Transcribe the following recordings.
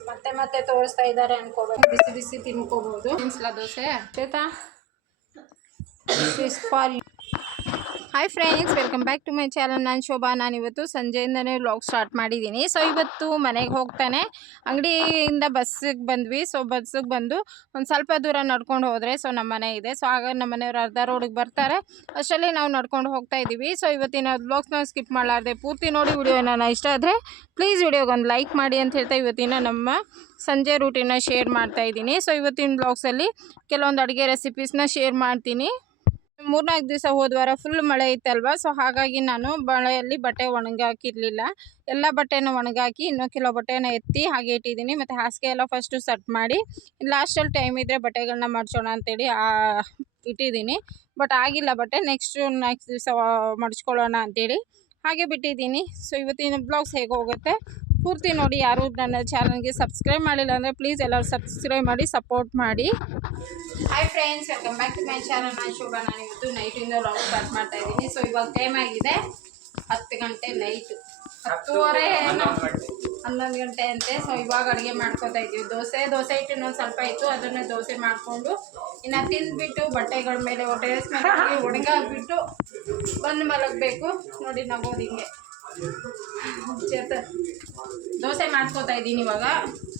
ಮತ್ತೆ ಮತ್ತೆ ತೋರಿಸ್ತಾ ಇದ್ದಾರೆ ಅನ್ಕೋಬೇಕು ಬಿಸಿ ಬಿಸಿ ತಿನ್ಕೋಬಹುದು masala dosa? Chetha for hi friends welcome back to my channel ನಾನು ಶೋಭಾ, ನಾನು ಇವತ್ತು ಸಂಜೆಯಿಂದನೇ ವ್ಲಾಗ್ ಸ್ಟಾರ್ಟ್ ಮಾಡಿದ್ದೀನಿ. ಸೊ ಇವತ್ತು ಮನೆಗೆ ಹೋಗ್ತಾನೆ. ಅಂಗಡಿಯಿಂದ ಬಸ್ಸಿಗೆ ಬಂದ್ವಿ. ಸೊ ಬಸ್ಸಿಗೆ ಬಂದು ಒಂದು ಸ್ವಲ್ಪ ದೂರ ನಡ್ಕೊಂಡು ಹೋದರೆ ಸೊ ನಮ್ಮ ಮನೆ ಇದೆ. ಸೊ ಆಗ ನಮ್ಮ ಮನೆಯವರು ಅರ್ಧ ರೋಡಿಗೆ ಬರ್ತಾರೆ. ಅಷ್ಟರಲ್ಲಿ ನಾವು ನಡ್ಕೊಂಡು ಹೋಗ್ತಾ ಇದ್ದೀವಿ ಸೊ ಇವತ್ತಿನ ವ್ಲಾಗ್ಸ್ನ ಸ್ಕಿಪ್ ಮಾಡಲಾರ್ದೆ, ಪೂರ್ತಿ ನೋಡಿ ವಿಡಿಯೋನ ಇಷ್ಟ ಆದರೆ ಪ್ಲೀಸ್ ವಿಡಿಯೋಗೆ ಒಂದು ಲೈಕ್ ಮಾಡಿ ಅಂತ ಹೇಳ್ತಾ ಇವತ್ತಿನ ನಮ್ಮ ಸಂಜೆ ರೂಟೀನ ಶೇರ್ ಮಾಡ್ತಾ ಇದ್ದೀನಿ ಸೊ ಇವತ್ತಿನ ಬ್ಲಾಗ್ಸಲ್ಲಿ ಕೆಲವೊಂದು ಅಡುಗೆ ರೆಸಿಪೀಸ್ನ ಶೇರ್ ಮಾಡ್ತೀನಿ. ಮೂರ್ನಾಲ್ಕು ದಿವಸ ಹೋದ ವಾರ ಫುಲ್ ಮಳೆ ಇತ್ತಲ್ವ ಸೊ ಹಾಗಾಗಿ ನಾನು ಮಳೆಯಲ್ಲಿ ಬಟ್ಟೆ ಒಣಗಾಕಿರಲಿಲ್ಲ ಎಲ್ಲ ಬಟ್ಟೆನ ಒಣಗಾಕಿ ಇನ್ನೂ ಕೆಲವು ಬಟ್ಟೆನ ಎತ್ತಿ ಹಾಗೆ ಇಟ್ಟಿದ್ದೀನಿ. ಮತ್ತು ಹಾಸಿಗೆ ಎಲ್ಲ ಫಸ್ಟು ಸೆಟ್ ಮಾಡಿ ಲಾಸ್ಟಲ್ಲಿ ಟೈಮ್ ಇದ್ದರೆ ಬಟ್ಟೆಗಳನ್ನ ಮಡ್ಸೋಣ ಅಂತೇಳಿ ಇಟ್ಟಿದ್ದೀನಿ. ಬಟ್ ಆಗಿಲ್ಲ ಬಟ್ಟೆ ನೆಕ್ಸ್ಟು ನೆಕ್ಸ್ಟ್ ದಿವಸ ಮಡ್ಚ್ಕೊಳ್ಳೋಣ ಅಂತೇಳಿ ಹಾಗೆ ಬಿಟ್ಟಿದ್ದೀನಿ. ಸೊ ಇವತ್ತಿನ ಬ್ಲಾಗ್ಸ್ ಹೇಗೆ ಹೋಗುತ್ತೆ? ಪೂರ್ತಿ ನೋಡಿ ಯಾರು ನನ್ನ ಚಾನಲ್ಗೆ ಸಬ್ಸ್ಕ್ರೈಬ್ ಮಾಡಿಲ್ಲ ಅಂದರೆ ಪ್ಲೀಸ್ ಎಲ್ಲರೂ ಸಬ್ಸ್ಕ್ರೈಬ್ ಮಾಡಿ, ಸಪೋರ್ಟ್ ಮಾಡಿ. Hi friends welcome back to my channel ನಾನು ಶೋಭಾ, ನಾನು ಇವತ್ತು ನೈಟಿಂದ ವ್ಲಾಗ್ ಸ್ಟಾರ್ಟ್ ಮಾಡ್ತಾ ಇದ್ದೀನಿ. ಸೊ ಇವಾಗ ಟೈಮ್ ಆಗಿದೆ ಹತ್ತು ಗಂಟೆ ನೈಟು ಹತ್ತೂವರೆ ಹನ್ನೊಂದು ಗಂಟೆ ಅಂತೆ. ಸೊ ಇವಾಗ ಅಡುಗೆ ಮಾಡ್ಕೊತಾ ಇದ್ದೀವಿ. ದೋಸೆ ದೋಸೆ ಹಿಟ್ಟು ಇನ್ನೊಂದು ಸ್ವಲ್ಪ ಇತ್ತು. ಅದನ್ನು ದೋಸೆ ಮಾಡಿಕೊಂಡು ಇನ್ನು ತಿಂದ್ಬಿಟ್ಟು ಬಟ್ಟೆಗಳ ಮೇಲೆ ಹೊಟ್ಟೆ ಮೇಲೆ ಒಣಗಾಕ್ಬಿಟ್ಟು ಬಂದು ಮಲಗಬೇಕು. ನೋಡಿ, ನಗೋದು ಹಿಂಗೆ. ದೋಸೆ ಮಾಡ್ಕೋತಾ ಇದ್ದೀನಿ ಇವಾಗ.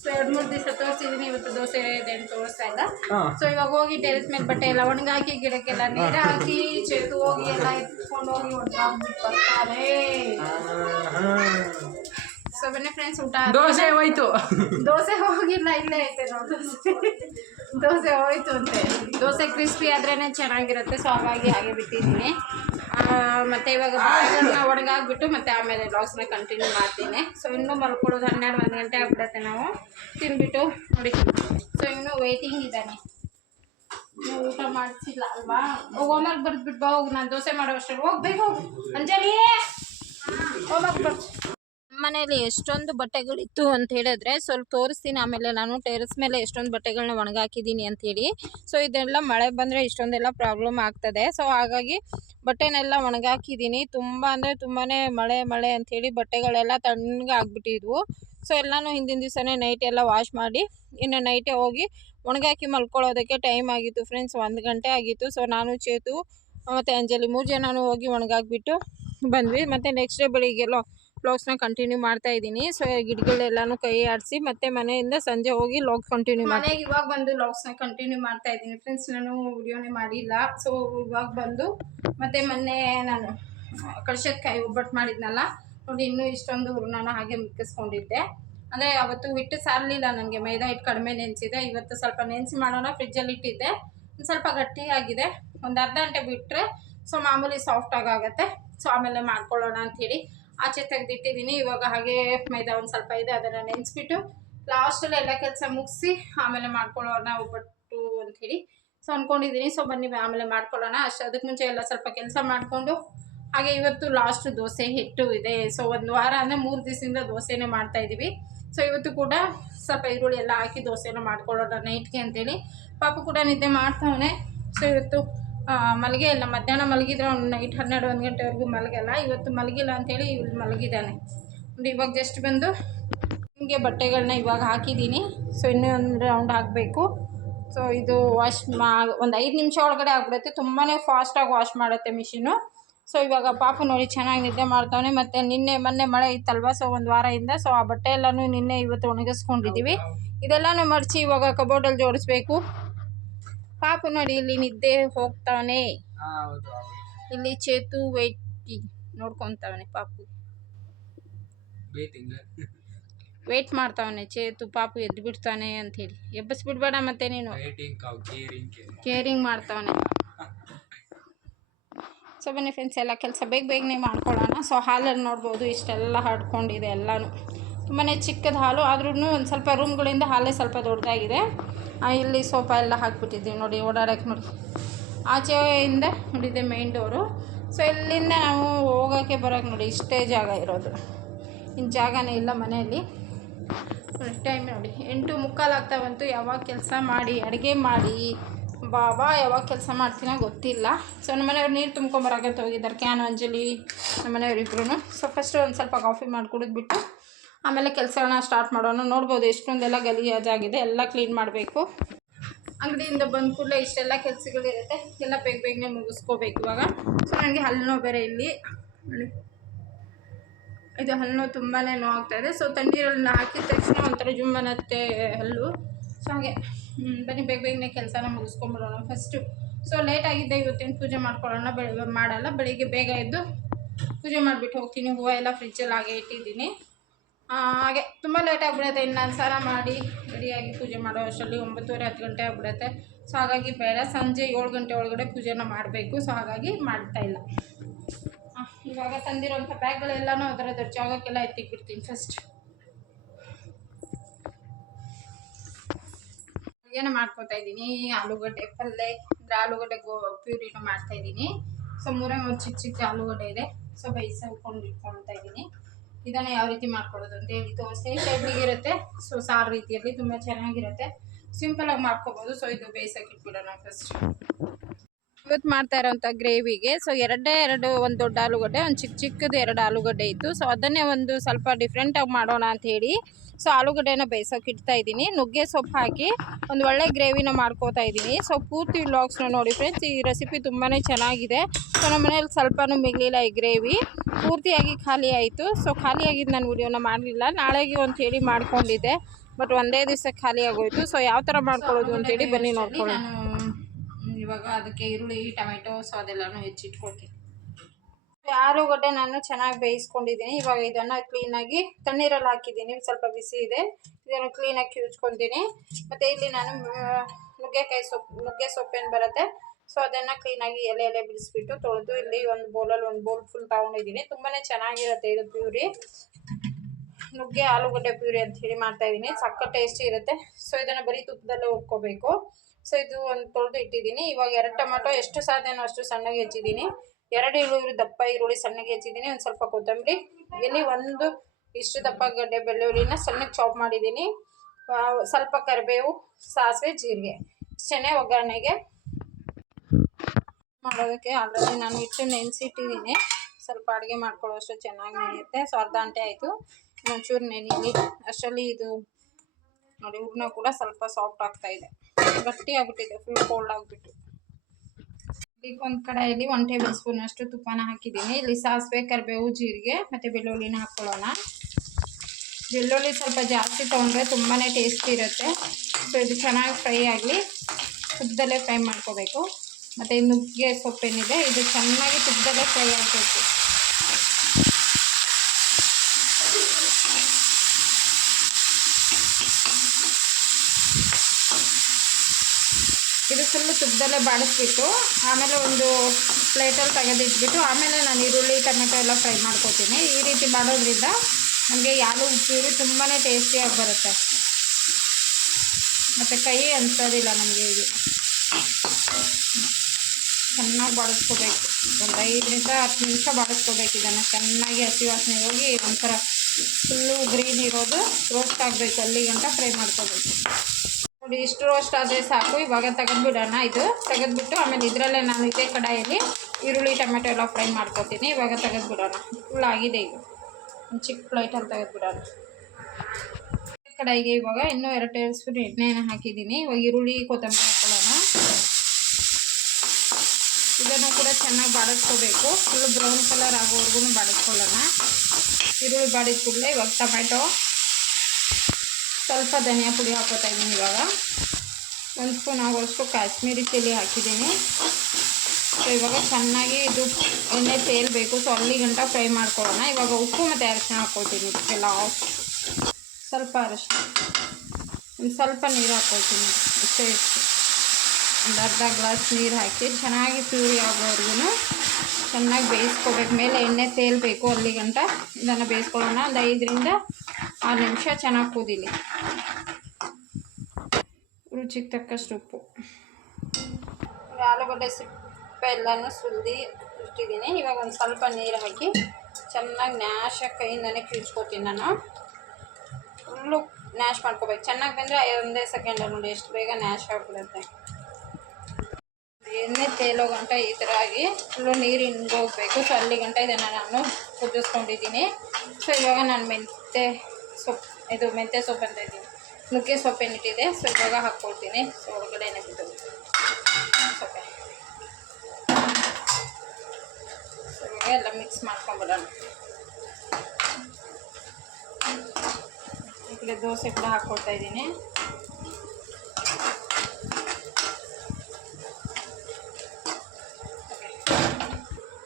ಸೊ ಎರಡು ಮೂರು ದಿವಸ ತೋರಿಸಿದೀನಿ ಇವತ್ತು ದೋಸೆ ಏನು ತೋರಿಸ್ತಾ ಇಲ್ಲ. ಸೊ ಇವಾಗ ಹೋಗಿ ಟೆರೆಸ್ ಮೇಲೆ ಬಟ್ಟೆ ಎಲ್ಲ ಒಣಗಾಕಿ ಗಿಡಕ್ಕೆಲ್ಲ ನೀರು ಹಾಕಿ ಚೇತು ಹೋಗಿ ಎಲ್ಲ ಎತ್ಕೊಂಡು ಹೋಗಿ ಒಣಗಾಕ್ಬಿಟ್ಟು ಬರ್ತಾರೆ ಸೊ ಬನ್ನಿ ಫ್ರೆಂಡ್ಸ್ ಊಟ ದೋಸೆ ಹೋಯ್ತು. ದೋಸೆ ಹೋಗಿಲ್ಲ ಇಲ್ಲೇ ಐತೆ ದೋಸೆ ದೋಸೆ ಹೋಯ್ತು ಅಂತೆ. ದೋಸೆ ಕ್ರಿಸ್ಪಿ ಆದ್ರೇನೆ ಚೆನ್ನಾಗಿರುತ್ತೆ ಸೊ ಹಾಗಾಗಿ ಹಾಗೆ ಬಿಟ್ಟಿದ್ದೀನಿ. ಆ, ಮತ್ತೆ ಇವಾಗ ಬಾಳೆಹಣ್ಣು ಒಣಗಾಕ್ಬಿಟ್ಟು ಮತ್ತೆ ಆಮೇಲೆ ಬ್ಲಾಗ್ಸ್ನ ಕಂಟಿನ್ಯೂ ಮಾಡ್ತೀನಿ. ಸೊ ಇನ್ನೂ ಮಲ್ಕೊಳ್ಳೋದು ಹನ್ನೆರಡು ಒಂದು ಗಂಟೆ ಆಗ್ಬಿಡುತ್ತೆ ನಾವು. ತಿನ್ಬಿಟ್ಟು ನೋಡಿ. ಸೊ ಇನ್ನು ವೇಟಿಂಗ್ ಇದ್ದಾನೆ. ಊಟ ಮಾಡಿಸಿಲ್ಲ ಅಲ್ವಾ? ಹೋಮ್ವರ್ಕ್ ಬರ್ದ್ಬಿಟ್ಟು ಬಾ ಹೋಗು ನಾನು ದೋಸೆ ಮಾಡೋ ಅಷ್ಟರಲ್ಲಿ ಹೋಗ್ಬೇಕು ಹೋಗು. ಅಂಜಲಿ! ಹೋಮ್ವರ್ಕ್ ಬರ್ದು ಮನೇಲಿ ಎಷ್ಟೊಂದು ಬಟ್ಟೆಗಳಿತ್ತು ಅಂತ ಹೇಳಿದ್ರೆ ಸ್ವಲ್ಪ ತೋರಿಸ್ತೀನಿ. ಆಮೇಲೆ ನಾನು ಟೆರೆಸ್ ಮೇಲೆ ಎಷ್ಟೊಂದು ಬಟ್ಟೆಗಳನ್ನ ಒಣಗಾಕಿದ್ದೀನಿ ಅಂಥೇಳಿ ಸೊ ಇದೆಲ್ಲ ಮಳೆ ಬಂದರೆ ಇಷ್ಟೊಂದೆಲ್ಲ ಪ್ರಾಬ್ಲಮ್ ಆಗ್ತದೆ. ಸೊ ಹಾಗಾಗಿ ಬಟ್ಟೆನೆಲ್ಲ ಒಣಗಾಕಿದ್ದೀನಿ. ತುಂಬ ಅಂದರೆ ತುಂಬಾ ಮಳೆ ಮಳೆ ಅಂಥೇಳಿ ಬಟ್ಟೆಗಳೆಲ್ಲ ತಣ್ಣಗೆ ಆಗಿಬಿಟ್ಟಿದ್ವು ಸೊ ಎಲ್ಲನೂ ಹಿಂದಿನ ದಿವಸನೇ ನೈಟ್ ಎಲ್ಲ ವಾಶ್ ಮಾಡಿ ಇನ್ನು ನೈಟೇ ಹೋಗಿ ಒಣಗಾಕಿ ಮಲ್ಕೊಳ್ಳೋದಕ್ಕೆ ಟೈಮ್ ಆಗಿತ್ತು ಫ್ರೆಂಡ್ಸ್ ಒಂದು ಗಂಟೆ ಆಗಿತ್ತು. ಸೊ ನಾನು, ಚೇತು ಮತ್ತು ಅಂಜಲಿ ಮೂರು ಜನನೂ ಹೋಗಿ ಒಣಗಾಕ್ಬಿಟ್ಟು ಬಂದ್ವಿ. ಮತ್ತು ನೆಕ್ಸ್ಟ್ ಡೇ ಬೆಳಿಗ್ಗೆಲ್ಲ ವ್ಲಾಗ್ಸ್ನ ಕಂಟಿನ್ಯೂ ಮಾಡ್ತಾ ಇದ್ದೀನಿ. ಸೊ ಗಿಡಗಳೆಲ್ಲಾನು ಕೈ ಆಡಿಸಿ ಮತ್ತೆ ಮನೆಯಿಂದ ಸಂಜೆ ಹೋಗಿ ಲಾಗ್ ಕಂಟಿನ್ಯೂ ಮನೆಗೆ ಇವಾಗ ಬಂದು ಲಾಗ್ಸ್ನ ಕಂಟಿನ್ಯೂ ಮಾಡ್ತಾ ಇದ್ದೀನಿ. ಫ್ರೆಂಡ್ಸ್ ನಾನು ವಿಡಿಯೋನೇ ಮಾಡಿಲ್ಲ. ಸೊ ಇವಾಗ ಬಂದು ಮತ್ತೆ ಮೊನ್ನೆ ನಾನು ಕಳ್ಸೋದ್ಕಾಯಿ ಒಬ್ಬಟ್ಟು ಮಾಡಿದ್ನಲ್ಲ? ನೋಡಿ, ಇನ್ನೂ ಇಷ್ಟೊಂದು ಹೂರ್ಣನ ಹಾಗೆ ಮಿಕ್ಕಿಸ್ಕೊಂಡಿದ್ದೆ. ಅಂದರೆ ಅವತ್ತು ಹಿಟ್ಟು ಸಾರಲಿಲ್ಲ ನನಗೆ. ಮೈದಾ ಹಿಟ್ಟು ಕಡಿಮೆ ನೆನೆಸಿದೆ. ಇವತ್ತು ಸ್ವಲ್ಪ ನೆನೆಸಿ ಮಾಡೋಣ. ಫ್ರಿಜ್ಜಲ್ಲಿ ಇಟ್ಟಿದ್ದೆ. ಒಂದು ಸ್ವಲ್ಪ ಗಟ್ಟಿಯಾಗಿದೆ. ಒಂದು ಅರ್ಧ ಗಂಟೆ ಬಿಟ್ಟರೆ ಸೊ ಮಾಮೂಲಿ ಸಾಫ್ಟಾಗಿ ಆಗುತ್ತೆ ಸೊ ಆಮೇಲೆ ಮಾಡ್ಕೊಳ್ಳೋಣ ಅಂಥೇಳಿ ಆಚೆ ತೆಗೆದಿಟ್ಟಿದ್ದೀನಿ ಇವಾಗ ಹಾಗೆ ಮೈದಾ ಒಂದು ಸ್ವಲ್ಪ ಇದೆ, ಅದನ್ನು ನೆನೆಸ್ಬಿಟ್ಟು ಲಾಸ್ಟಲ್ಲಿ ಎಲ್ಲ ಕೆಲಸ ಮುಗಿಸಿ ಆಮೇಲೆ ಮಾಡ್ಕೊಳ್ಳೋಣ ಒಬ್ಬಟ್ಟು ಅಂಥೇಳಿ ಸೊ ಅಂದ್ಕೊಂಡಿದ್ದೀನಿ ಸೊ ಬನ್ನಿ ಆಮೇಲೆ ಮಾಡ್ಕೊಳ್ಳೋಣ. ಅಷ್ಟು ಅದಕ್ಕೆ ಮುಂಚೆ ಎಲ್ಲ ಸ್ವಲ್ಪ ಕೆಲಸ ಮಾಡಿಕೊಂಡು, ಹಾಗೆ ಇವತ್ತು ಲಾಸ್ಟ್ ದೋಸೆ ಹಿಟ್ಟು ಇದೆ. ಸೊ ಒಂದು ವಾರ ಅಂದರೆ ಮೂರು ದಿವಸದಿಂದ ದೋಸೆನೇ ಮಾಡ್ತಾ ಇದ್ದೀವಿ ಸೊ ಇವತ್ತು ಕೂಡ ಸ್ವಲ್ಪ ಈರುಳ್ಳಿ ಎಲ್ಲ ಹಾಕಿ ದೋಸೆನ ಮಾಡ್ಕೊಳ್ಳೋಣ ನೈಟ್ಗೆ ಅಂತೇಳಿ ಪಾಪು ಕೂಡ ನಿದ್ದೆ ಮಾಡ್ತಾವನೆ. ಸೊ ಇವತ್ತು ಮಲಗೇ ಇಲ್ಲ. ಮಧ್ಯಾಹ್ನ ಮಲಗಿದ್ರೆ ಅವ್ನು ನೈಟ್ ಹನ್ನೆರಡು ಒಂದು ಗಂಟೆವರೆಗೂ ಮಲಗಲ್ಲ. ಇವತ್ತು ಮಲಗಿಲ್ಲ ಅಂಥೇಳಿ ಇಲ್ಲಿ ಮಲಗಿದ್ದಾನೆ. ಇವಾಗ ಜಸ್ಟ್ ಬಂದು ಹಿಂಗೆ ಬಟ್ಟೆಗಳನ್ನ ಇವಾಗ ಹಾಕಿದ್ದೀನಿ. ಸೊ ಇನ್ನೂ ಒಂದು ರೌಂಡ್ ಹಾಕಬೇಕು. ಸೊ ಇದು ವಾಶ್ ಮಾ ಒಂದು ಐದು ನಿಮಿಷ ಒಳಗಡೆ ಆಗ್ಬಿಡುತ್ತೆ. ತುಂಬಾ ಫಾಸ್ಟಾಗಿ ವಾಶ್ ಮಾಡುತ್ತೆ ಮಿಷಿನು ಸೊ ಇವಾಗ ಪಾಪು ನೋಡಿ ಚೆನ್ನಾಗಿ ನಿದ್ದೆ ಮಾಡ್ತಾವನೆ. ಮತ್ತು ನಿನ್ನೆ ಮೊನ್ನೆ ಮಳೆ ಇತ್ತಲ್ವ? ಸೊ ಒಂದು ವಾರದಿಂದ. ಸೊ ಆ ಬಟ್ಟೆ ಎಲ್ಲನೂ ನಿನ್ನೆ ಇವತ್ತು ಒಣಗಿಸ್ಕೊಂಡಿದ್ದೀವಿ ಇದೆಲ್ಲನೂ ಮಡಚಿ ಇವಾಗ ಕಬೋರ್ಡಲ್ಲಿ ಜೋಡಿಸ್ಬೇಕು. ಪಾಪು ನೋಡಿ ಇಲ್ಲಿ ನಿದ್ದೆ ಹೋಗ್ತಾವನೆ ಇಲ್ಲಿ ಚೇತು ವೆಯ್ಟ್ ನೋಡ್ಕೊಂತಾವನೆ ಪಾಪು. ವೇಟ್ ಮಾಡ್ತಾವನೆ ಚೇತು ಪಾಪು ಎದ್ದು ಬಿಡ್ತಾನೆ ಅಂತ ಹೇಳಿ ಎಬ್ಬಿಸ್ಬಿಡ್ಬೇಡ ಮತ್ತೆ ನೀನು. ಕೇರಿಂಗ್ ಮಾಡ್ತಾವನೆ. ಸೊ ಬನ್ನಿ ಫ್ರೆಂಡ್ಸ್ ಎಲ್ಲ ಕೆಲಸ ಬೇಗ ಬೇಗನೆ ಮಾಡ್ಕೊಳ್ಳೋಣ. ಸೊ ಹಾಲಲ್ಲಿ ನೋಡ್ಬೋದು ಇಷ್ಟೆಲ್ಲ ಹಡ್ಕೊಂಡಿದೆ ಎಲ್ಲನೂ. ತುಂಬಾ ಚಿಕ್ಕದ ಹಾಲು ಆದ್ರೂ ಒಂದು ಸ್ವಲ್ಪ ರೂಮ್ಗಳಿಂದ ಹಾಲೇ ಸ್ವಲ್ಪ ದೊಡ್ಡದಾಗಿದೆ. ಇಲ್ಲಿ ಸೋಫಾ ಎಲ್ಲ ಹಾಕ್ಬಿಟ್ಟಿದ್ದೀವಿ ನೋಡಿ ಓಡಾಡೋಕ್ಕೆ ನೋಡಿ. ಆಚೆಯಿಂದ ನೋಡಿದ್ದೆ ಮೇನ್ ಡೋರು ಸೊ ಇಲ್ಲಿಂದ ನಾವು ಹೋಗೋಕ್ಕೆ ಬರೋಕ್ಕೆ ನೋಡಿ, ಇಷ್ಟೇ ಜಾಗ ಇರೋದು. ಇನ್ನು ಜಾಗನೇ ಇಲ್ಲ ಮನೆಯಲ್ಲಿ. ಟೈಮ್ ನೋಡಿ. ಎಂಟು ಮುಕ್ಕಾಲು ಆಗ್ತಾ ಬಂತು, ಯಾವಾಗ ಕೆಲಸ ಮಾಡಿ, ಅಡುಗೆ ಮಾಡಿ. ಬಾಬಾ, ಯಾವಾಗ ಕೆಲಸ ಮಾಡ್ತೀನೋ ಗೊತ್ತಿಲ್ಲ. ಸೊ ನಮ್ಮ ಮನೆಯವ್ರು ನೀರು ತುಂಬ್ಕೊಂಬರಾಗತ್ತೆ ಹೋಗಿದ್ದಾರೆ, ಕ್ಯಾನ್, ಅಂಜಲಿ ನಮ್ಮ ಮನೆಯವ್ರಿಬ್ರು ಸೊ ಫಸ್ಟು ಒಂದು ಸ್ವಲ್ಪ ಕಾಫಿ ಮಾಡಿ ಕುಡಿದ್ಬಿಟ್ಟು ಆಮೇಲೆ ಕೆಲಸಗಳನ್ನ ಸ್ಟಾರ್ಟ್ ಮಾಡೋಣ. ನೋಡ್ಬೋದು ಎಷ್ಟೊಂದೆಲ್ಲ ಗಲೀಜಾಗಿದೆ, ಎಲ್ಲ ಕ್ಲೀನ್ ಮಾಡಬೇಕು. ಅಂಗಡಿಯಿಂದ ಬಂದ ಕೂಡಲೇ ಇಷ್ಟೆಲ್ಲ ಕೆಲಸಗಳಿರುತ್ತೆ. ಎಲ್ಲ ಬೇಗ ಬೇಗನೆ ಮುಗಿಸ್ಕೋಬೇಕು ಇವಾಗ. ಸೊ ನನಗೆ ಹಲ್ಲು ಬೇರೆ ಇಲ್ಲಿ. ನೋಡಿ. ಇದು ಹಲ್ಲು ತುಂಬಾ ನೋವಾಗ್ತಾ ಇದೆ. ಸೊ ತಣ್ಣೀರಲ್ಲಿ ಹಾಕಿದ ತಕ್ಷಣ ಒಂಥರ ಜುಮ್ಮನತ್ತೆ ಹಲ್ಲು. ಸೊ ಹಾಗೆ ಬನ್ನಿ, ಬೇಗ ಬೇಗನೆ ಕೆಲಸನ ಮುಗಿಸ್ಕೊಂಬಿಡೋಣ ಫಸ್ಟು ಸೊ ಲೇಟ್ ಆಗಿದ್ದೆ, ಇವತ್ತಿನ ಪೂಜೆ ಮಾಡ್ಕೊಳ್ಳೋಣ ಬೆಳಗ್ಗೆ ಮಾಡಲ್ಲ. ಬೆಳಿಗ್ಗೆ ಬೇಗ ಎದ್ದು ಪೂಜೆ ಮಾಡಿಬಿಟ್ಟು ಹೋಗ್ತೀನಿ. ಹೂವು ಎಲ್ಲ ಫ್ರಿಜ್ಜಲ್ಲಿ ಹಾಗೆ ಇಟ್ಟಿದ್ದೀನಿ. ಹಾಗೆ ತುಂಬ ಲೇಟ್ ಆಗಿಬಿಡುತ್ತೆ. ಇನ್ನು ನಾನು ಸ್ನಾನ ಮಾಡಿ ರೆಡಿಯಾಗಿ ಪೂಜೆ ಮಾಡೋ ಅಷ್ಟರಲ್ಲಿ ಒಂಬತ್ತುವರೆ ಹತ್ತು ಗಂಟೆ ಆಗ್ಬಿಡುತ್ತೆ. ಸೊ ಹಾಗಾಗಿ ಬೇಡ. ಸಂಜೆ ಏಳು ಗಂಟೆ ಒಳಗಡೆ ಪೂಜೆನ ಮಾಡಬೇಕು. ಸೊ ಹಾಗಾಗಿ ಮಾಡ್ತಾ ಇಲ್ಲ. ಆ, ಇವಾಗ ತಂದಿರೋಂಥ ಬ್ಯಾಗ್ಗಳೆಲ್ಲನೂ ಅದರ ಜಾಗಕ್ಕೆಲ್ಲ ಎತ್ತಿಕ್ಬಿಡ್ತೀನಿ ಫಸ್ಟ್ ಏನು ಮಾಡ್ಕೊತಾ ಇದ್ದೀನಿ. ಆಲೂಗಡ್ಡೆ ಪಲ್ಯ ಅಂದರೆ ಆಲೂಗಡ್ಡೆ ಗೋ ಪ್ಯೂರಿನೂ ಮಾಡ್ತಾ ಇದ್ದೀನಿ. ಸೊ ಮೂರೇ ಮೂರು ಚಿಕ್ಕ ಚಿಕ್ಕ ಆಲೂಗಡ್ಡೆ ಇದೆ. ಸೊ ಬೇಯಿಸ್ಕೊಂಡು ಇಟ್ಕೊಳ್ತಾ ಇದ್ದೀನಿ. ಇದನ್ನು ಯಾವ ರೀತಿ ಮಾಡ್ಕೊಳ್ಳೋದು ಅಂತ ಹೇಳಿ ತೋರಿಸ್ತೀನಿ. ಇರುತ್ತೆ. ಸೊ ಸಾರು ರೀತಿಯಲ್ಲಿ ತುಂಬ ಚೆನ್ನಾಗಿರುತ್ತೆ. ಆಗಿ ಮಾಡ್ಕೊಬೋದು. ಸೊ ಇದು ಬೇಯಿಸೋಕೆ ಇಟ್ಬಿಡೋಣ ಫಸ್ಟ್ ಇವತ್ತು ಮಾಡ್ತಾ ಇರೋವಂಥ ಗ್ರೇವಿಗೆ. ಸೊ ಎರಡೇ ಎರಡು ಒಂದು ದೊಡ್ಡ ಆಲೂಗಡ್ಡೆ, ಒಂದು ಚಿಕ್ಕ ಚಿಕ್ಕದು ಎರಡು ಆಲೂಗಡ್ಡೆ ಇತ್ತು. ಸೊ ಅದನ್ನೇ ಒಂದು ಸ್ವಲ್ಪ ಡಿಫ್ರೆಂಟಾಗಿ ಮಾಡೋಣ ಅಂತ ಹೇಳಿ. ಸೊ ಆಲೂಗಡ್ಡೆನ ಬೇಯಿಸೋಕೆ ಇಡ್ತಾ ಇದ್ದೀನಿ. ನುಗ್ಗೆ ಸೊಪ್ಪು ಹಾಕಿ ಒಂದು ಒಳ್ಳೆ ಗ್ರೇವಿನ ಮಾಡ್ಕೋತಾ ಇದ್ದೀನಿ. ಸೊ ಪೂರ್ತಿ ವ್ಲಾಗ್ಸ್ನ ನೋಡಿ ಫ್ರೆಂಡ್ಸ್ ಈ ರೆಸಿಪಿ ತುಂಬಾ ಚೆನ್ನಾಗಿದೆ. ಸೊ ನಮ್ಮ ಮನೇಲಿ ಸ್ವಲ್ಪನೂ ಮಿಗಲಿಲ್ಲ ಈ ಗ್ರೇವಿ. ಪೂರ್ತಿಯಾಗಿ ಖಾಲಿ ಆಯಿತು. ಸೊ ಖಾಲಿಯಾಗಿದ್ದು ನಾನು ವಿಡಿಯೋನ ಮಾಡಲಿಲ್ಲ. ನಾಳೆಗೆ ಅಂತ ಹೇಳಿ ಮಾಡ್ಕೊಂಡಿದ್ದೆ. ಬಟ್ ಒಂದೇ ದಿವಸ ಖಾಲಿ ಆಗೋಯ್ತು. ಸೊ ಯಾವ ಥರ ಮಾಡ್ಕೊಳ್ಳೋದು ಅಂತೇಳಿ ಬನ್ನಿ ನೋಡ್ಕೊಳ್ಳಿ ಇವಾಗ ಅದಕ್ಕೆ ಈರುಳ್ಳಿ, ಟೊಮೆಟೊ, ಸೊ ಅದೆಲ್ಲನೂ ಹೆಚ್ಚಿಟ್ಕೊಳ್ತೀನಿ. ಆಲೂಗಡ್ಡೆ ನಾನು ಚೆನ್ನಾಗಿ ಬೇಯಿಸ್ಕೊಂಡಿದ್ದೀನಿ. ಇವಾಗ ಇದನ್ನು ಕ್ಲೀನಾಗಿ ತಣ್ಣೀರಲ್ಲಿ ಹಾಕಿದ್ದೀನಿ. ಸ್ವಲ್ಪ ಬಿಸಿ ಇದೆ. ಇದನ್ನು ಕ್ಲೀನಾಗಿ ಕಿವುಚ್ಕೊತೀನಿ ಮತ್ತು ಇಲ್ಲಿ ನಾನು ನುಗ್ಗೆಕಾಯಿ ಸೊಪ್ಪು, ನುಗ್ಗೆ ಸೊಪ್ಪೇನು ಬರುತ್ತೆ. ಸೊ ಅದನ್ನು ಕ್ಲೀನಾಗಿ ಎಲೆ ಎಲೆ ಬಿಡಿಸ್ಬಿಟ್ಟು ತೊಳೆದು ಇಲ್ಲಿ ಒಂದು ಬೌಲಲ್ಲಿ ಒಂದು ಬೌಲ್ ಫುಲ್ ತೊಗೊಂಡಿದ್ದೀನಿ. ತುಂಬಾ ಚೆನ್ನಾಗಿರುತ್ತೆ ಇದು ಪ್ಯೂರಿ. ನುಗ್ಗೆ, ಆಲೂಗಡ್ಡೆ ಪ್ಯೂರಿ ಅಂತ ಹೇಳಿ ಮಾಡ್ತಾ ಇದ್ದೀನಿ. ಸಕ್ಕ ಟೇಸ್ಟಿ ಇರುತ್ತೆ. ಸೊ ಇದನ್ನು ಬರೀ ತುಪ್ಪದಲ್ಲೇ ಹುರ್ಕೋಬೇಕು ಸೊ ಇದು ಒಂದು ತೊಳೆದು ಇಟ್ಟಿದ್ದೀನಿ. ಇವಾಗ ಎರಡು ಟೊಮೆಟೊ ಎಷ್ಟು ಸಾಧ್ಯನೋ ಅಷ್ಟು ಸಣ್ಣಗೆ ಹೆಚ್ಚಿದ್ದೀನಿ. ಎರಡು ಈರುಳ್ಳಿ, ದಪ್ಪ ಈರುಳ್ಳಿ ಸಣ್ಣಗೆ ಹೆಚ್ಚಿದ್ದೀನಿ. ಒಂದು ಸ್ವಲ್ಪ ಕೊತ್ತಂಬರಿ. ಇಲ್ಲಿ ಒಂದು ಇಷ್ಟು ದಪ್ಪ ಗಡ್ಡೆ ಬೆಳ್ಳುಳ್ಳಿನ ಸಣ್ಣಗೆ ಚಾಪ್ ಮಾಡಿದ್ದೀನಿ. ಸ್ವಲ್ಪ ಕರಿಬೇವು, ಸಾಸಿವೆ, ಜೀರಿಗೆ. ಚೆನ್ನೆ ಒಗ್ಗರಣೆಗೆ ಮಾಡೋದಕ್ಕೆ ಆಲ್ರೆಡಿ ನಾನು ಇಟ್ಟು ನೆನೆಸಿಟ್ಟಿದ್ದೀನಿ. ಸ್ವಲ್ಪ ಅಡುಗೆ ಮಾಡ್ಕೊಳ್ಳೋಷ್ಟು ಚೆನ್ನಾಗಿ ನೆನೆಯುತ್ತೆ. ಸೊ ಅರ್ಧ ಗಂಟೆ ಆಯಿತು. ಒಂಚೂರು ನೆನೀಲಿ ಅಷ್ಟರಲ್ಲಿ ಇದು ನೋಡಿ ಹೂರ್ಣ ಕೂಡ ಸ್ವಲ್ಪ ಸಾಫ್ಟ್ ಆಗ್ತಾ ಇದೆ. ಗಟ್ಟಿ ಆಗ್ಬಿಟ್ಟಿದೆ ಫುಲ್ ಕೋಲ್ಡ್ ಆಗಿಬಿಟ್ಟು. ಈಗ ಒಂದು ಕಡಾಯಲ್ಲಿ ಒನ್ ಟೇಬಲ್ ಸ್ಪೂನ್ ಅಷ್ಟು ತುಪ್ಪನ ಹಾಕಿದ್ದೀನಿ. ಇಲ್ಲಿ ಸಾಸಿವೆ, ಕರಿಬೇವು, ಜೀರಿಗೆ ಮತ್ತು ಬೆಳ್ಳುಳ್ಳಿನ ಹಾಕ್ಕೊಳ್ಳೋಣ ಬೆಳ್ಳುಳ್ಳಿ ಸ್ವಲ್ಪ ಜಾಸ್ತಿ ತೊಗೊಂಡ್ರೆ ತುಂಬಾ ಟೇಸ್ಟಿ ಇರುತ್ತೆ. ಸೊ ಇದು ಚೆನ್ನಾಗಿ ಫ್ರೈ ಆಗಲಿ ತುಪ್ಪದಲ್ಲೇ ಫ್ರೈ ಮಾಡ್ಕೋಬೇಕು. ಮತ್ತು ನುಗ್ಗೆ ಸೊಪ್ಪೇನಿದೆ, ಇದು ಚೆನ್ನಾಗಿ ತುಪ್ಪದಲ್ಲೇ ಫ್ರೈ ಆಗಬೇಕು. ಫುಲ್ಲು ತುಪ್ಪದಲ್ಲೇ ಬಾಡಿಸ್ಬಿಟ್ಟು ಆಮೇಲೆ ಒಂದು ಪ್ಲೇಟಲ್ಲಿ ತೆಗೆದಿಟ್ಬಿಟ್ಟು ಆಮೇಲೆ ನಾನು ಈರುಳ್ಳಿ, ಟೊಮೆಟೊ ಎಲ್ಲ ಫ್ರೈ ಮಾಡ್ಕೊತೀನಿ. ಈ ರೀತಿ ಮಾಡೋದ್ರಿಂದ ನಮಗೆ ಯಾಲೂ ಉಪ್ಪಿರು ತುಂಬಾ ಟೇಸ್ಟಿಯಾಗಿ ಬರುತ್ತೆ. ಮತ್ತು ಕೈ ಅನ್ಸೋದಿಲ್ಲ ನಮಗೆ ಇದು. ಚೆನ್ನಾಗಿ ಬಾಡಿಸ್ಕೋಬೇಕು ಒಂದು ಐದರಿಂದ ಹತ್ತು ನಿಮಿಷ ಬಾಡಿಸ್ಕೋಬೇಕು ಇದನ್ನು. ಚೆನ್ನಾಗಿ ಹಸಿ ವಾಸನೆ ಹೋಗಿ ಒಂಥರ ಫುಲ್ಲು ಗ್ರೀನ್ ಇರೋದು ರೋಸ್ಟ್ ಆಗಬೇಕು ಅಲ್ಲಿ ಗಂಟ ಫ್ರೈ ಮಾಡ್ಕೋಬೇಕು. ನೋಡಿ, ಇಷ್ಟು ರೋಸ್ಟ್ ಆದರೆ ಸಾಕು. ಇವಾಗ ತೆಗೆದ್ಬಿಡೋಣ ಇದು. ತೆಗೆದ್ಬಿಟ್ಟು ಆಮೇಲೆ ಇದರಲ್ಲೇ ನಾನು ಇದೇ ಕಡಾಯಲ್ಲಿ ಈರುಳ್ಳಿ, ಟೊಮೆಟೊ ಎಲ್ಲ ಫ್ರೈ ಮಾಡ್ಕೊತೀನಿ. ಇವಾಗ ತೆಗೆದ್ಬಿಡೋಣ. ಫುಲ್ ಆಗಿದೆ ಇದು. ಚಿಕ್ಕ ಪ್ಲೇಟಲ್ಲಿ ತೆಗೆದ್ಬಿಡೋಣ. ಕಡಾಯಿಗೆ ಇವಾಗ ಇನ್ನೂ ಎರಡು ಟೇಬಲ್ ಸ್ಪೂನ್ ಎಣ್ಣೆನ ಹಾಕಿದ್ದೀನಿ. ಇವಾಗ ಈರುಳ್ಳಿ, ಕೊತ್ತಂಬರಿ ಹಾಕೊಳ್ಳೋಣ. ಇದನ್ನು ಕೂಡ ಚೆನ್ನಾಗಿ ಬಾಡಿಸ್ಕೋಬೇಕು. ಫುಲ್ ಬ್ರೌನ್ ಕಲರ್ ಆಗೋವರೆಗೂ ಬಾಡಿಸ್ಕೊಳ್ಳೋಣ. ಈರುಳ್ಳಿ ಬಾಡಿದ ಕೂಡಲೇ ಇವಾಗ ಟೊಮೆಟೊ. ಸ್ವಲ್ಪ ಧನಿಯಾ ಪುಡಿ ಹಾಕೋತಾ ಇದ್ದೀನಿ ಇವಾಗ. ಒಂದು ಸ್ಪೂನ್ ಆಗೋಷ್ಟು ಕಾಶ್ಮೀರಿ ಚಿಲ್ಲಿ ಹಾಕಿದ್ದೀನಿ. ಸೊ ಇವಾಗ ಚೆನ್ನಾಗಿ ಇದು ಎಣ್ಣೆ ಸೇರಬೇಕು ಸೊ ಅಲ್ಲಿ ಗಂಟ ಫ್ರೈ ಮಾಡ್ಕೊಳ್ಳೋಣ. ಇವಾಗ ಉಪ್ಪು ಮತ್ತು ಅರಿಶಿನ ಹಾಕ್ಕೊಳ್ತೀನಿ ಇದಕ್ಕೆಲ್ಲ ಸ್ವಲ್ಪ ಅರಿಶಿನ ಒಂದು ಸ್ವಲ್ಪ ನೀರು ಹಾಕ್ಕೊಳ್ತೀನಿ. ಇಷ್ಟೇ ಇಷ್ಟು. ಒಂದು ಅರ್ಧ ಗ್ಲಾಸ್ ನೀರು ಹಾಕಿ ಚೆನ್ನಾಗಿ ಪ್ಯೂರಿ ಆಗೋವರೆಗೂ ಚೆನ್ನಾಗಿ ಬೇಯಿಸ್ಕೋಬೇಕು. ಮೇಲೆ ಎಣ್ಣೆ ತೇಲ್ಬೇಕು ಅಲ್ಲಿಗಂಟ ಇದನ್ನು ಬೇಯಿಸ್ಕೊಳ್ಳೋಣ. ಒಂದು ಐದರಿಂದ ಆರು ನಿಮಿಷ ಚೆನ್ನಾಗಿ ಕುದೀಲಿ. ರುಚಿಗೆ ತಕ್ಕಷ್ಟು ಉಪ್ಪು. ಆಲೂಗಡ್ಡೆ ಸಿಪ್ಪೆ ಎಲ್ಲನೂ ಸುಲಿದು ಇಟ್ಟಿದ್ದೀನಿ. ಇವಾಗ ಒಂದು ಸ್ವಲ್ಪ ನೀರು ಹಾಕಿ ಚೆನ್ನಾಗಿ ನ್ಯಾಶ ಕೈಯಿಂದನೇ ಕಿಳ್ಸ್ಕೊತೀನಿ ನಾನು. ಫುಲ್ಲು ನ್ಯಾಶ್ ಮಾಡ್ಕೋಬೇಕು. ಚೆನ್ನಾಗಿ ಬಂದರೆ ಒಂದೇ ಸೆಕೆಂಡ್ ನೋಡಿ, ಎಷ್ಟು ಬೇಗ ನ್ಯಾಶ್ ಆಗಿಬಿಡುತ್ತೆ. ಎಣ್ಣೆ, ತೇಲೋ ಗಂಟ ಈ ಥರ ಆಗಿ ಫುಲ್ಲು ನೀರು ಹಿಂಗೋಗ್ಬೇಕು ಸೊ ಅಲ್ಲಿ ಗಂಟ ಇದನ್ನು ನಾನು ಕುದಿಸ್ಕೊಂಡಿದ್ದೀನಿ. ಸೊ ಇವಾಗ ನಾನು ಮೆಂತೆ ಸೊಪ್ಪು ಇದು ಮೆಂತೆ ಸೊಪ್ಪು ಅಂತ ಇದ್ದೀನಿ. ನುಗ್ಗೆ ಸೊಪ್ಪು ಏನಿಟ್ಟಿದೆ ಸೊ ಇವಾಗ ಹಾಕ್ಕೊಳ್ತೀನಿ. ಸೊ ಒಳಗಡೆ ಏನಿದ್ದು ಸೊಪ್ಪೆ. ಸೊ ಇವಾಗ ಎಲ್ಲ ಮಿಕ್ಸ್ ಮಾಡ್ಕೊಂಬಿಡೋಣ. ಕಡೆ ದೋಸೆ ಕೂಡ ಹಾಕ್ಕೊಳ್ತಾ ಇದ್ದೀನಿ.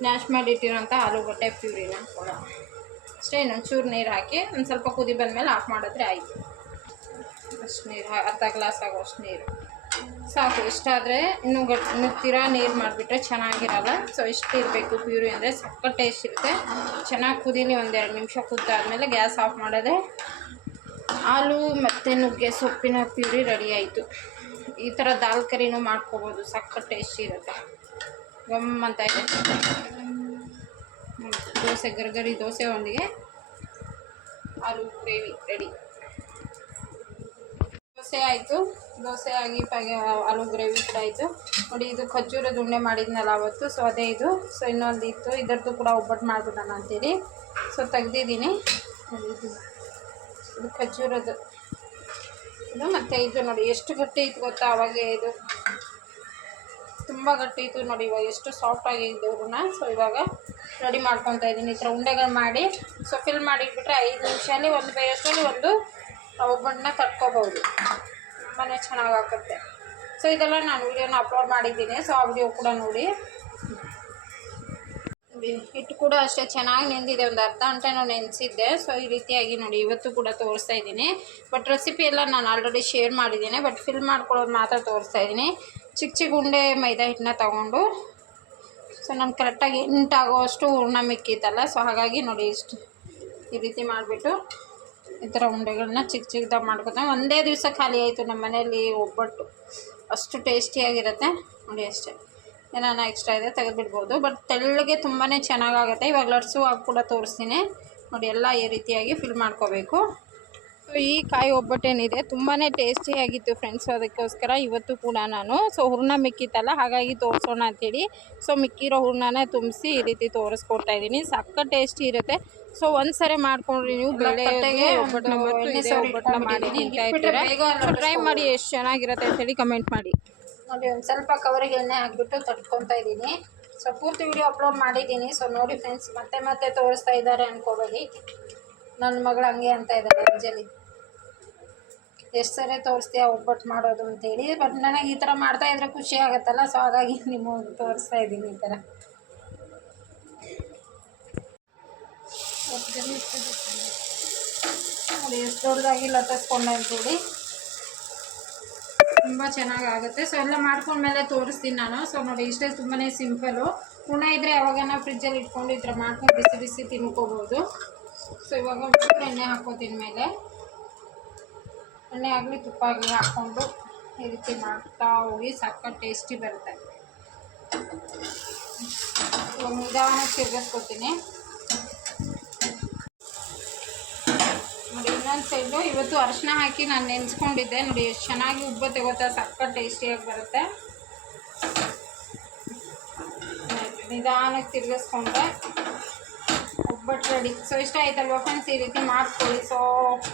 ನ್ಯಾಶ್ ಮಾಡಿಟ್ಟಿರೋಂಥ ಆಲೂಗಡ್ಡೆ ಪ್ಯೂರಿನ ಕೊಡೋಣ ಅಷ್ಟೇ, ಇನ್ನೊಂಚೂರು ನೀರು ಹಾಕಿ ಒಂದು ಸ್ವಲ್ಪ ಕುದಿ ಬಂದಮೇಲೆ ಆಫ್ ಮಾಡಿದ್ರೆ ಆಯಿತು. ಅಷ್ಟು ನೀರು ಅರ್ಧ ಗ್ಲಾಸ್ ಆಗೋಷ್ಟು ನೀರು. ಸಾಕು ಇಷ್ಟಾದರೆ ಇನ್ನೂ ಗಟ್ ಇನ್ನೂ ತೀರಾ ನೀರು ಮಾಡಿಬಿಟ್ರೆ ಚೆನ್ನಾಗಿರಲ್ಲ. ಸೊ ಇಷ್ಟು ಇರಬೇಕು ಪ್ಯೂರಿ ಅಂದರೆ ಸಕ್ಕ ಟೇಸ್ಟ್ ಇರುತ್ತೆ. ಚೆನ್ನಾಗಿ ಕುದೀನಿ ಒಂದೆರಡು ನಿಮಿಷ ಕುದ್ದಾದಮೇಲೆ ಗ್ಯಾಸ್ ಆಫ್ ಮಾಡಿದ್ರೆ ಹಾಲು ಮತ್ತು ನುಗ್ಗೆ ಸೊಪ್ಪಿನ ಪ್ಯೂರಿ ರೆಡಿ ಆಯಿತು. ಈ ಥರ ದಾಲ್ ಕರಿನೂ ಮಾಡ್ಕೋಬೋದು ಸಕ್ಕ ಟೇಸ್ಟ್ ಇರುತ್ತೆ. ಅಂತ ಇದೆ. ದೋಸೆ, ಗರ್ಗರಿ ದೋಸೆ ಒಂದಿಗೆ. ಆಲೂ ಗ್ರೇವಿ ರೆಡಿ ದೋಸೆ ಆಯಿತು. ದೋಸೆ ಆಗಿ ಪಾಗೆ ಆಲೂ ಗ್ರೇವಿ ಕೂಡ ಆಯಿತು. ನೋಡಿ, ಇದು ಖಜ್ಜೂರದ ಉಂಡೆ ಮಾಡಿದ್ನಲ್ಲ ಅವತ್ತು ಸೊ ಅದೇ ಇದು. ಸೊ ಇನ್ನೊಂದು ಇತ್ತು. ಇದರದ್ದು ಕೂಡ ಒಬ್ಬಟ್ಟು ಮಾಡ್ಬಿಡೋಣ ಅಂತೇಳಿ. ಸೊ ತೆಗ್ದಿದ್ದೀನಿ. ಇದು ಖರ್ಜೂರದ್ದು ಇದು ಮತ್ತು ಇದು ನೋಡಿ, ಎಷ್ಟು ಗಟ್ಟಿ ಇತ್ತು ಗೊತ್ತಾ? ಅವಾಗೇ ಇದು. ತುಂಬ ಗಟ್ಟಿ ಇತ್ತು ನೋಡಿ ಇವಾಗ ಎಷ್ಟು ಸಾಫ್ಟ್ ಆಗಿದೆ ಹೂರಣ. ಸೊ ಇವಾಗ ರೆಡಿ ಮಾಡ್ಕೊತಾ ಇದ್ದೀನಿ ಈ ಥರ ಉಂಡೆಗಳು ಮಾಡಿ ಸೊ ಫಿಲ್ ಮಾಡಿಟ್ಬಿಟ್ರೆ ಐದು ನಿಮಿಷದಲ್ಲಿ ಒಂದು ಬೇಯಷ್ಟರಲ್ಲಿ ಒಂದು ಒಬ್ಬಟ್ಟನ್ನ ತಟ್ಕೋಬೋದು ತುಂಬಾ ಚೆನ್ನಾಗಿ ಆಗುತ್ತೆ. ಸೊ ಇದೆಲ್ಲ ನಾನು ವೀಡಿಯೋನ ಅಪ್ಲೋಡ್ ಮಾಡಿದ್ದೀನಿ. ಸೊ ಆ ವಿಡಿಯೋ ಕೂಡ ನೋಡಿ. ನೋಡಿ, ಹಿಟ್ಟು ಕೂಡ ಅಷ್ಟೇ ಚೆನ್ನಾಗಿ ನೆಂದಿದೆ. ಒಂದು ಅರ್ಧ ಗಂಟೆ ನಾನು ನೆನೆಸಿದ್ದೆ. ಸೊ ಈ ರೀತಿಯಾಗಿ ನೋಡಿ ಇವತ್ತು ಕೂಡ ತೋರಿಸ್ತಾ ಇದ್ದೀನಿ ಬಟ್ ರೆಸಿಪಿ ಎಲ್ಲ ನಾನು ಆಲ್ರೆಡಿ ಶೇರ್ ಮಾಡಿದ್ದೀನಿ. ಬಟ್ ಫಿಲ್ ಮಾಡ್ಕೊಳ್ಳೋದು ಮಾತ್ರ ತೋರಿಸ್ತಾ ಇದ್ದೀನಿ ಚಿಕ್ಕ ಚಿಕ್ಕ ಉಂಡೆ ಮೈದಾ ಹಿಟ್ಟನ್ನ ತಗೊಂಡು ಸೊ ನಾನು ಕರೆಕ್ಟಾಗಿ ಎಂಟಾಗೋ ಅಷ್ಟು ಹೂರ್ಣ ಮಿಕ್ಕಿತ್ತಲ್ಲ ಸೊ ಹಾಗಾಗಿ ನೋಡಿ ಇಷ್ಟು ಈ ರೀತಿ ಮಾಡಿಬಿಟ್ಟು ಈ ಥರ ಉಂಡೆಗಳನ್ನ ಚಿಕ್ಕ ಚಿಕ್ಕದಾಗಿ ಮಾಡ್ಕೊತಾ ಒಂದೇ ದಿವಸ ಖಾಲಿ ಆಯಿತು ನಮ್ಮ ಮನೆಯಲ್ಲಿ ಒಬ್ಬಟ್ಟು, ಅಷ್ಟು ಟೇಸ್ಟಿಯಾಗಿರುತ್ತೆ ನೋಡಿ ಅಷ್ಟೇ, ಏನಾನ ಎಕ್ಸ್ಟ್ರಾ ಇದೆ ತೆಗೆದುಬಿಡ್ಬೋದು. ಬಟ್ ತೆಳ್ಳಗೆ ತುಂಬಾ ಚೆನ್ನಾಗಾಗುತ್ತೆ. ಇವಾಗ ಲಡ್ಸು ಆಗಿ ಕೂಡ ತೋರಿಸ್ತೀನಿ. ನೋಡಿ ಎಲ್ಲ ಈ ರೀತಿಯಾಗಿ ಫಿಲ್ ಮಾಡ್ಕೋಬೇಕು. ಸೊ ಈ ಕಾಯಿ ಒಬ್ಬಟ್ಟೇನಿದೆ ತುಂಬಾ ಟೇಸ್ಟಿಯಾಗಿತ್ತು ಫ್ರೆಂಡ್ಸ್ ಅದಕ್ಕೋಸ್ಕರ ಇವತ್ತು ಕೂಡ ನಾನು ಸೊ ಹೂರ್ಣ ಮಿಕ್ಕಿತ್ತಲ್ಲ ಹಾಗಾಗಿ ತೋರಿಸೋಣ ಅಂತೇಳಿ. ಸೊ ಮಿಕ್ಕಿರೋ ಹೂರ್ಣನ ತುಂಬಿಸಿ ಈ ರೀತಿ ತೋರಿಸ್ಕೊಡ್ತಾ ಇದ್ದೀನಿ. ಸಕ್ಕ ಟೇಸ್ಟಿ ಇರುತ್ತೆ. ಸೊ ಒಂದು ಸರಿ ಮಾಡ್ಕೊಂಡ್ರಿ ನೀವು ಬೆಳೆ ಒಬ್ಬಟ್ಟನ್ನ ಬರ್ತು ಒಬ್ಬಟ್ಟನ್ನ ಮಾಡಿ ತಿಂತಾ ಇರ್ತೀರಾ ಟ್ರೈ ಮಾಡಿ ಎಷ್ಟು ಚೆನ್ನಾಗಿರುತ್ತೆ ಅಂತೇಳಿ ಕಮೆಂಟ್ ಮಾಡಿ. ನೋಡಿ ಒಂದು ಸ್ವಲ್ಪ ಕವರಿಗೆ ಎಣ್ಣೆ ಹಾಕ್ಬಿಟ್ಟು ತಟ್ಕೊತಾ ಇದ್ದೀನಿ. ಸೊ ಪೂರ್ತಿ ವಿಡಿಯೋ ಅಪ್ಲೋಡ್ ಮಾಡಿದ್ದೀನಿ. ಸೊ ನೋಡಿ ಫ್ರೆಂಡ್ಸ್ ಮತ್ತೆ ಮತ್ತೆ ತೋರಿಸ್ತಾ ಇದ್ದಾರೆ ಅನ್ಕೋಬೇಡಿ. ನನ್ನ ಮಗಳು ಹಂಗೆ ಅಂತ ಇದ್ದಾರೆ ಅಂಜಲಿ. ಎಷ್ಟು ಸರಿ ತೋರಿಸ್ತೀಯ ಒಬ್ಬಟ್ಟು ಮಾಡೋದು ಅಂತೇಳಿ ಬಟ್ ನನಗೆ ಈ ಥರ ಮಾಡ್ತಾ ಇದ್ರೆ ಖುಷಿ ಆಗುತ್ತಲ್ಲ ಸೊ ಹಾಗಾಗಿ ನಿಮಗೆ ತೋರಿಸ್ತಾ ಇದ್ದೀನಿ ಈ ಥರ. ನೋಡಿ, ಎಷ್ಟು ದೊಡ್ಡದಾಗಿ ಲಟ್ಟಿಸ್ಕೊಂಡೆ ಅಂತೇಳಿ. ತುಂಬ ಚೆನ್ನಾಗಾಗುತ್ತೆ ಸೊ ಎಲ್ಲ ಮಾಡ್ಕೊಂಡ್ಮೇಲೆ ತೋರಿಸ್ತೀನಿ ನಾನು. ಸೊ ನೋಡಿ, ಇಷ್ಟೇ ತುಂಬಾ ಸಿಂಪಲ್ಲು ಹುಣ ಇದ್ದರೆ ಯಾವಾಗನ ಫ್ರಿಜ್ಜಲ್ಲಿ ಇಟ್ಕೊಂಡು ಈ ಥರ ಮಾಡ್ಕೊಂಡು ಬಿಸಿ ಬಿಸಿ ತಿನ್ಕೋಬೋದು. ಸೊ ಇವಾಗ ಎಣ್ಣೆ ಹಾಕ್ಕೋತೀನಿ ಮೇಲೆ. ಎಣ್ಣೆ ಆಗಲಿ, ತುಪ್ಪ ಆಗಲಿ ಹಾಕ್ಕೊಂಡು ಈ ರೀತಿ ಮಾಡ್ತಾ ಹೋಗಿ ಸಕ್ಕ ಟೇಸ್ಟಿ ಬರುತ್ತೆ. ಇವಾಗ ನಿಧಾನಕ್ಕೆ ತಿರ್ಗಿಸ್ಕೊತೀನಿ ನೋಡಿ, ಇನ್ನೊಂದು ಸೈಡು ಇವತ್ತು ಅರಿಶಿನ ಹಾಕಿ ನಾನು ನೆನೆಸ್ಕೊಂಡಿದ್ದೆ. ನೋಡಿ, ಎಷ್ಟು ಚೆನ್ನಾಗಿ ಉಬ್ಬ ಗೊತ್ತಾ ಸಕ್ಕ ಟೇಸ್ಟಿಯಾಗಿ ಬರುತ್ತೆ. ನಿಧಾನಕ್ಕೆ ತಿರ್ಗಿಸ್ಕೊಂಡ್ರೆ ಒಬ್ಬಟ್ಟು ರೆಡಿ ಸೊ ಇಷ್ಟ ಆಯ್ತಲ್ವ ಫ್ರೆಂಡ್ಸ್ ಈ ರೀತಿ ಮಾಡ್ಕೊಳ್ಳಿ. ಸೊ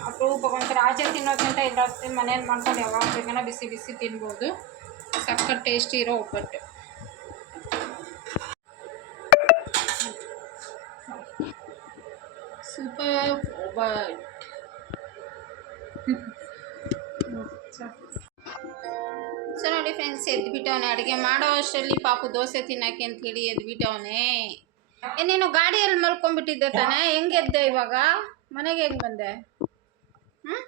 ಅಪರೂಪ ಒಂಥರ ಆಚೆ ತಿನ್ನೋದ್ಕಿಂತ ಇಲ್ಲ ಮನೇಲಿ ಮಾಡ್ಕೊಂಡು ಯಾವಾಗ ಬೇಕನ್ನ ಬಿಸಿ ಬಿಸಿ ತಿನ್ಬೋದು. ಸಕ್ಕ ಟೇಸ್ಟಿ ಇರೋ ಒಬ್ಬಟ್ಟು. ಸೂಪರ್ ಒಬ್ಬಟ್ಟು ಸೊ ನೋಡಿ ಫ್ರೆಂಡ್ಸ್ ಎದ್ಬಿಟ್ಟವನೇ. ಅಡುಗೆ ಮಾಡೋ ಅಷ್ಟರಲ್ಲಿ ಪಾಪು ದೋಸೆ ಅಂತ ಹೇಳಿ ಎದ್ಬಿಟ್ಟವನೆ. ಏ, ನೀನು ಗಾಡಿಯಲ್ಲಿ ಮಲ್ಕೊಂಡ್ಬಿಟ್ಟಿದ್ದೆ ತಾನೇ. ಹೆಂಗೆದ್ದೆ ಇವಾಗ? ಮನೆಗೆ ಹೆಂಗೆ ಬಂದೆ? ಹ್ಞೂ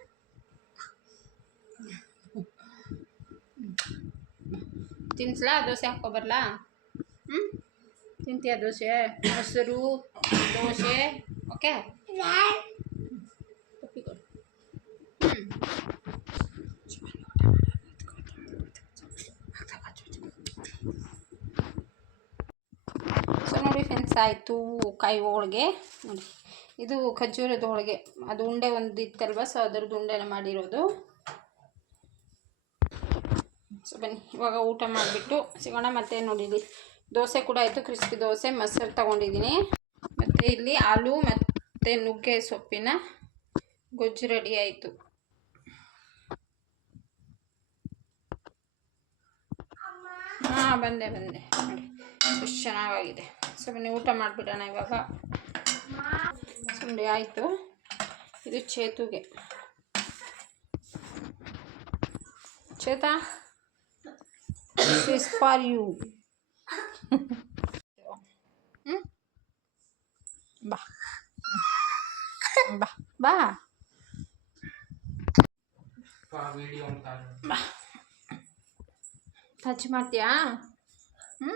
ತಿನ್ಸ್ಲಾ? ದೋಸೆ ಹಾಕ್ಕೊಬರ್ಲಾ ಹ್ಞೂ ತಿಂತೀಯ ದೋಸೆ? ಮೊಸರು, ದೋಸೆ? ಓಕೆ ಒಪ್ಪಿಕೊಡು ಹ್ಞೂ ಸೊ ಆಯಿತು ಕಾಯಿ ಹೋಳಿಗೆ. ನೋಡಿ, ಇದು ಖರ್ಜೂರದ ಹೋಳಿಗೆ. ಅದು ಉಂಡೆ ಒಂದು ಇತ್ತಲ್ವ ಸೊ ಅದ್ರದ್ದು ಉಂಡೆನ ಮಾಡಿರೋದು. ಸೊ ಬನ್ನಿ, ಇವಾಗ ಊಟ ಮಾಡಿಬಿಟ್ಟು ಸಿಗೋಣ. ಮತ್ತೆ ನೋಡಿ ದೋಸೆ ಕೂಡ ಆಯಿತು, ಕ್ರಿಸ್ಪಿ ದೋಸೆ, ಮೊಸರು ತಗೊಂಡಿದ್ದೀನಿ. ಮತ್ತು ಇಲ್ಲಿ ಆಲೂ ಮತ್ತು ನುಗ್ಗೆ ಸೊಪ್ಪಿನ ಗೊಜ್ಜು ರೆಡಿ ಆಯಿತು. ಹಾಂ, ಬಂದೆ ಬಂದೆ. ನೋಡಿ ಎಷ್ಟು ಚೆನ್ನಾಗಾಗಿದೆ. ಸೊ ಬನ್ನಿ ಊಟ ಮಾಡಿಬಿಡೋಣ ಇವಾಗ ಸುಂಡಿ ಆಯಿತು ಇದು ಚೇತುಗೆ ಚೇತಾ ಇಸ್ ಫಾರ್ ಯು ಬಾ ಬಾ ಬಾ ವಿಡಿಯೋ ಅಂತ ಟಚ್ ಮಾಡ್ತೀಯಾ ಹ್ಞೂ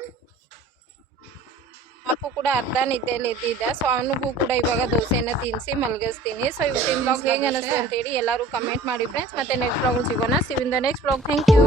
ಅಪ್ಪು ಕೂಡ ಅರ್ಧ ನಿದ್ದೆಯಲ್ಲಿ ಎದ್ದಿದ್ದ. ಸೊ ಅವನಿಗೂ ಕೂಡ ಇವಾಗ ದೋಸೆನ ತಿನ್ನಿಸಿ ಮಲಗಿಸ್ತೀನಿ. ಸೊ ಇವತ್ತಿನ ಬ್ಲಾಗ್ ಹೇಗೆ ಅನ್ನಿಸ್ತು ಅಂತೇಳಿ ಎಲ್ಲರೂ ಕಮೆಂಟ್ ಮಾಡಿ ಫ್ರೆಂಡ್ಸ್ ಮತ್ತೆ ನೆಕ್ಸ್ಟ್ ಬ್ಲಾಗ್ ಸಿಗೋಣ. ಸಿವಿಂದ ನೆಕ್ಸ್ಟ್ ಬ್ಲಾಗ್ ಥ್ಯಾಂಕ್ ಯು